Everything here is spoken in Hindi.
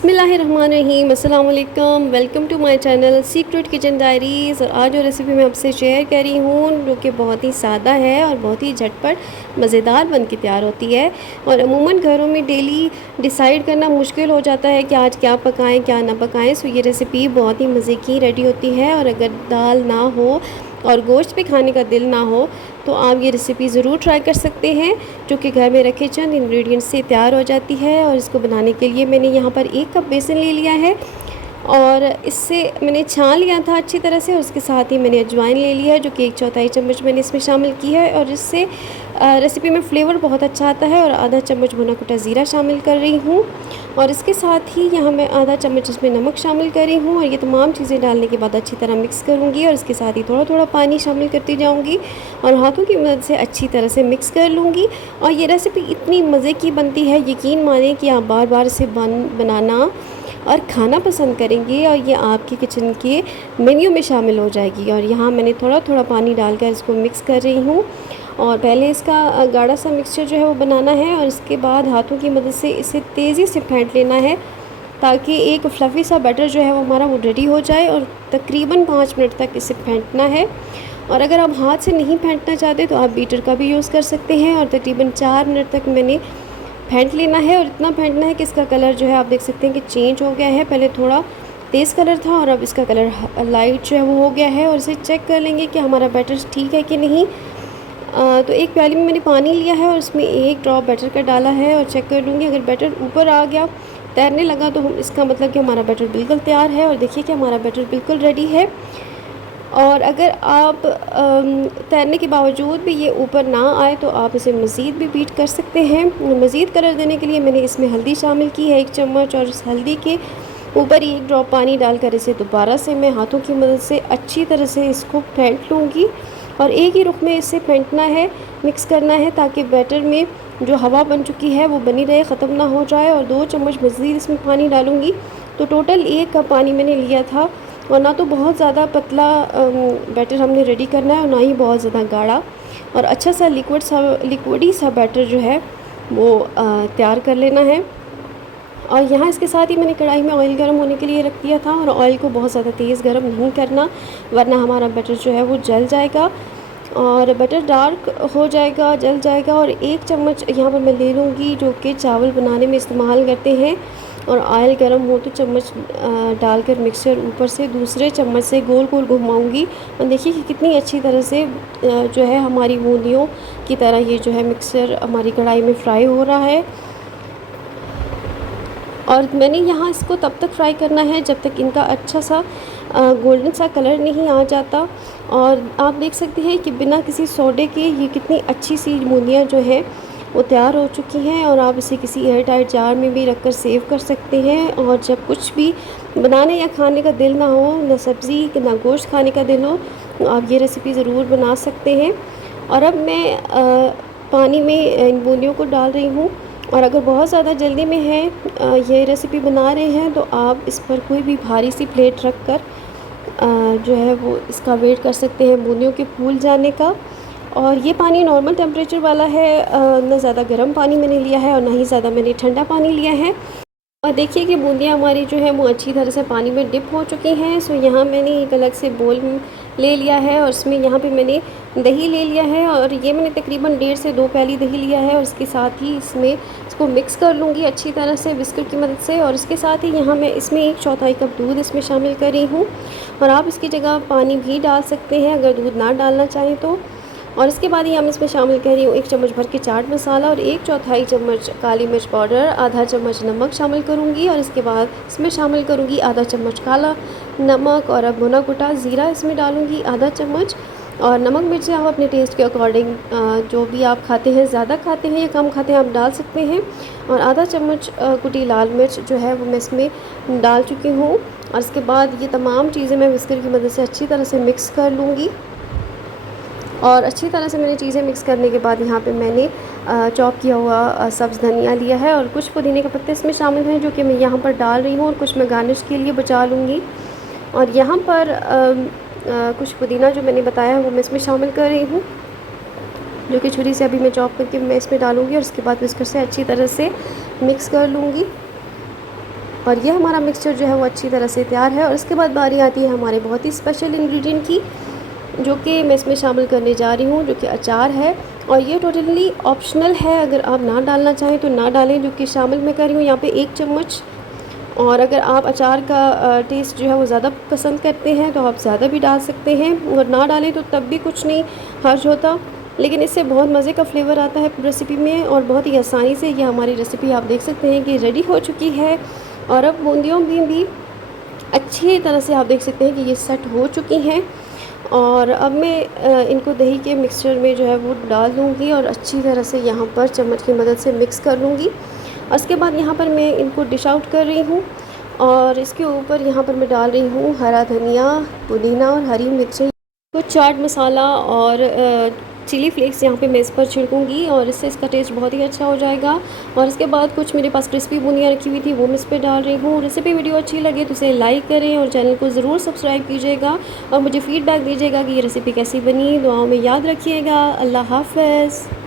बिस्मिल्लाहिर्रहमानिर्रहीम, अस्सलाम वालेकुम। Welcome to my channel Secret Kitchen Diaries. और आज जो रेसिपी मैं आपसे शेयर कर रही हूँ जो कि बहुत ही सादा है और बहुत ही झटपट मज़ेदार बन के तैयार होती है। और अमूमन घरों में डेली डिसाइड करना मुश्किल हो जाता है कि आज क्या पकाएं क्या ना पकाएं। सो ये रेसिपी बहुत ही मज़े की रेडी होती है। और अगर दाल ना हो और गोश्त भी खाने का दिल ना हो तो आप ये रेसिपी ज़रूर ट्राई कर सकते हैं, जो कि घर में रखे चंद इंग्रेडिएंट्स से तैयार हो जाती है। और इसको बनाने के लिए मैंने यहाँ पर 1 कप बेसन ले लिया है और इससे मैंने छान लिया था अच्छी तरह से। और उसके साथ ही मैंने अजवाइन ले लिया है जो कि 1/4 चम्मच मैंने इसमें शामिल की है। और इससे रेसिपी में फ़्लेवर बहुत अच्छा आता है। और आधा चम्मच भुना कुटा ज़ीरा शामिल कर रही हूँ। और इसके साथ ही यहाँ मैं आधा चम्मच इसमें नमक शामिल कर रही हूँ। और ये तमाम चीज़ें डालने के बाद अच्छी तरह मिक्स करूँगी। और इसके साथ ही थोड़ा थोड़ा पानी शामिल करती जाऊँगी और हाथों की मदद से अच्छी तरह से मिक्स कर लूँगी। और ये रेसिपी इतनी मज़े की बनती है, यकीन मानें कि आप बार बार इसे बनाना और खाना पसंद करेंगे और ये आपके किचन के मेन्यू में शामिल हो जाएगी। और यहाँ मैंने थोड़ा थोड़ा पानी डालकर इसको मिक्स कर रही हूँ। और पहले इसका गाढ़ा सा मिक्सचर जो है वो बनाना है और इसके बाद हाथों की मदद से इसे तेज़ी से फेंट लेना है ताकि एक फ्लफ़ी सा बैटर जो है वो हमारा वो रेडी हो जाए। और तकरीबन 5 मिनट तक इसे फेंटना है। और अगर आप हाथ से नहीं फेंटना चाहते तो आप बीटर का भी यूज़ कर सकते हैं। और तकरीबन 4 मिनट तक मैंने फेंट लेना है। और इतना फेंटना है कि इसका कलर जो है आप देख सकते हैं कि चेंज हो गया है। पहले थोड़ा तेज़ कलर था और अब इसका कलर लाइट जो है वो हो गया है। और इसे चेक कर लेंगे कि हमारा बैटर ठीक है कि नहीं। तो एक प्याली में मैंने पानी लिया है और उसमें 1 ड्रॉप बैटर का डाला है और चेक कर लूँगी। अगर बैटर ऊपर आ गया, तैरने लगा, तो इसका मतलब कि हमारा बैटर बिल्कुल तैयार है। और देखिए कि हमारा बैटर बिल्कुल रेडी है। और अगर आप तैरने के बावजूद भी ये ऊपर ना आए तो आप इसे मज़ीद भी बीट कर सकते हैं। मज़ीद कलर देने के लिए मैंने इसमें हल्दी शामिल की है 1 चम्मच। और इस हल्दी के ऊपर 1 ड्रॉप पानी डालकर इसे दोबारा से मैं हाथों की मदद से अच्छी तरह से इसको फेंट लूँगी। और एक ही रुख में इसे फेंटना है, मिक्स करना है ताकि बैटर में जो हवा बन चुकी है वो बनी रहे, ख़त्म ना हो जाए। और 2 चम्मच मज़ीद इसमें पानी डालूँगी। तो टोटल 1 कप पानी मैंने लिया था। और ना तो बहुत ज़्यादा पतला बैटर हमने रेडी करना है और ना ही बहुत ज़्यादा गाढ़ा। और अच्छा सा लिक्विडी सा बैटर जो है वो तैयार कर लेना है। और यहाँ इसके साथ ही मैंने कढ़ाई में ऑयल गर्म होने के लिए रख दिया था। और ऑयल को बहुत ज़्यादा तेज़ गर्म नहीं करना, वरना हमारा बैटर जो है वो जल जाएगा और बटर डार्क हो जाएगा, जल जाएगा। और 1 चम्मच यहाँ पर मैं ले लूँगी जो कि चावल बनाने में इस्तेमाल करते हैं। और ऑयल गर्म हो तो चम्मच डालकर मिक्सचर ऊपर से दूसरे चम्मच से गोल गोल घुमाऊँगी। और देखिए कि कितनी अच्छी तरह से जो है हमारी बूंदियों की तरह ये जो है मिक्सचर हमारी कढ़ाई में फ्राई हो रहा है। और मैंने यहाँ इसको तब तक फ्राई करना है जब तक इनका अच्छा सा गोल्डन सा कलर नहीं आ जाता। और आप देख सकते हैं कि बिना किसी सोडे के ये कितनी अच्छी सी बूंदियाँ जो हैं वो तैयार हो चुकी हैं। और आप इसे किसी एयर टाइट जार में भी रख कर सेव कर सकते हैं। और जब कुछ भी बनाने या खाने का दिल ना हो, ना सब्ज़ी ना गोश्त खाने का दिल हो, तो आप ये रेसिपी ज़रूर बना सकते हैं। और अब मैं पानी में इन बूंदियों को डाल रही हूँ। और अगर बहुत ज़्यादा जल्दी में है ये रेसिपी बना रहे हैं तो आप इस पर कोई भी भारी सी प्लेट रख कर जो है वो इसका वेट कर सकते हैं बूंदियों के फूल जाने का। और ये पानी नॉर्मल टेम्परेचर वाला है, ना ज़्यादा गर्म पानी मैंने लिया है और ना ही ज़्यादा मैंने ठंडा पानी लिया है। और देखिए कि बूंदियाँ हमारी जो है वो अच्छी तरह से पानी में डिप हो चुकी हैं। सो यहाँ मैंने एक अलग से बोल ले लिया है और उसमें यहाँ पे मैंने दही ले लिया है। और ये मैंने तकरीबन 1.5 से 2 प्याली दही लिया है। और इसके साथ ही इसको मिक्स कर लूँगी अच्छी तरह से विस्कर की मदद से। और इसके साथ ही यहाँ मैं इसमें 1/4 कप दूध इसमें शामिल कर रही हूँ। और आप इसकी जगह पानी भी डाल सकते हैं अगर दूध ना डालना चाहें तो। और इसके बाद ही हम इसमें शामिल कर रही हूँ 1 चम्मच भर के चाट मसाला और 1/4 चम्मच काली मिर्च पाउडर, आधा चम्मच नमक शामिल करूँगी। और इसके बाद इसमें शामिल करूँगी आधा चम्मच काला नमक। और अब भुना कुटा ज़ीरा इसमें डालूँगी आधा चम्मच। और नमक मिर्च आप अपने टेस्ट के अकॉर्डिंग जो भी आप खाते हैं, ज़्यादा खाते हैं या कम खाते हैं, आप डाल सकते हैं। और आधा चम्मच कुटी लाल मिर्च जो है वो मैं इसमें डाल चुकी हूँ। और इसके बाद ये तमाम चीज़ें मैं विस्कर की मदद से अच्छी तरह से मिक्स कर लूँगी। और अच्छी तरह से मैंने चीज़ें मिक्स करने के बाद यहाँ पे मैंने चॉप किया हुआ सब्ज़ धनिया लिया है और कुछ पुदीने के पत्ते इसमें शामिल हैं जो कि मैं यहाँ पर डाल रही हूँ। और कुछ मैं गार्निश के लिए बचा लूँगी। और यहाँ पर कुछ पुदीना जो मैंने बताया है वो मैं इसमें शामिल कर रही हूँ, जो कि छुरी से अभी मैं चॉप करके मैं इसमें डालूँगी। और उसके बाद विस्कर से अच्छी तरह से मिक्स कर लूँगी। और ये हमारा मिक्सचर जो है वो अच्छी तरह से तैयार है। और इसके बाद बारी आती है हमारे बहुत ही स्पेशल इंग्रेडिएंट की, जो कि मैं इसमें शामिल करने जा रही हूँ, जो कि अचार है। और ये टोटली ऑप्शनल है, अगर आप ना डालना चाहें तो ना डालें। जो कि शामिल मैं कर रही हूँ यहाँ पे 1 चम्मच। और अगर आप अचार का टेस्ट जो है वो ज़्यादा पसंद करते हैं तो आप ज़्यादा भी डाल सकते हैं, और ना डालें तो तब भी कुछ नहीं हर्ज होता। लेकिन इससे बहुत मज़े का फ्लेवर आता है रेसिपी में, और बहुत ही आसानी से ये हमारी रेसिपी आप देख सकते हैं कि रेडी हो चुकी है। और अब बूंदियों में भी अच्छी तरह से आप देख सकते हैं कि ये सेट हो चुकी हैं। और अब मैं इनको दही के मिक्सचर में जो है वो डाल दूँगी और अच्छी तरह से यहाँ पर चम्मच की मदद से मिक्स कर लूँगी। उसके बाद यहाँ पर मैं इनको डिश आउट कर रही हूँ, और इसके ऊपर यहाँ पर मैं डाल रही हूँ हरा धनिया, पुदीना और हरी मिर्चें, कुछ चाट मसाला और चिली फ्लेक्स यहाँ पे मैं इस पर छिड़कूँगी, और इससे इसका टेस्ट बहुत ही अच्छा हो जाएगा। और इसके बाद कुछ मेरे पास क्रिस्पी बूंदियाँ रखी हुई थी, वो मैं इस पर डाल रही हूँ। रेसिपी वीडियो अच्छी लगे तो इसे लाइक करें और चैनल को ज़रूर सब्सक्राइब कीजिएगा, और मुझे फ़ीडबैक दीजिएगा कि ये रेसिपी कैसी बनी। दुआओं में याद रखिएगा। अल्लाह हाफ़िज़।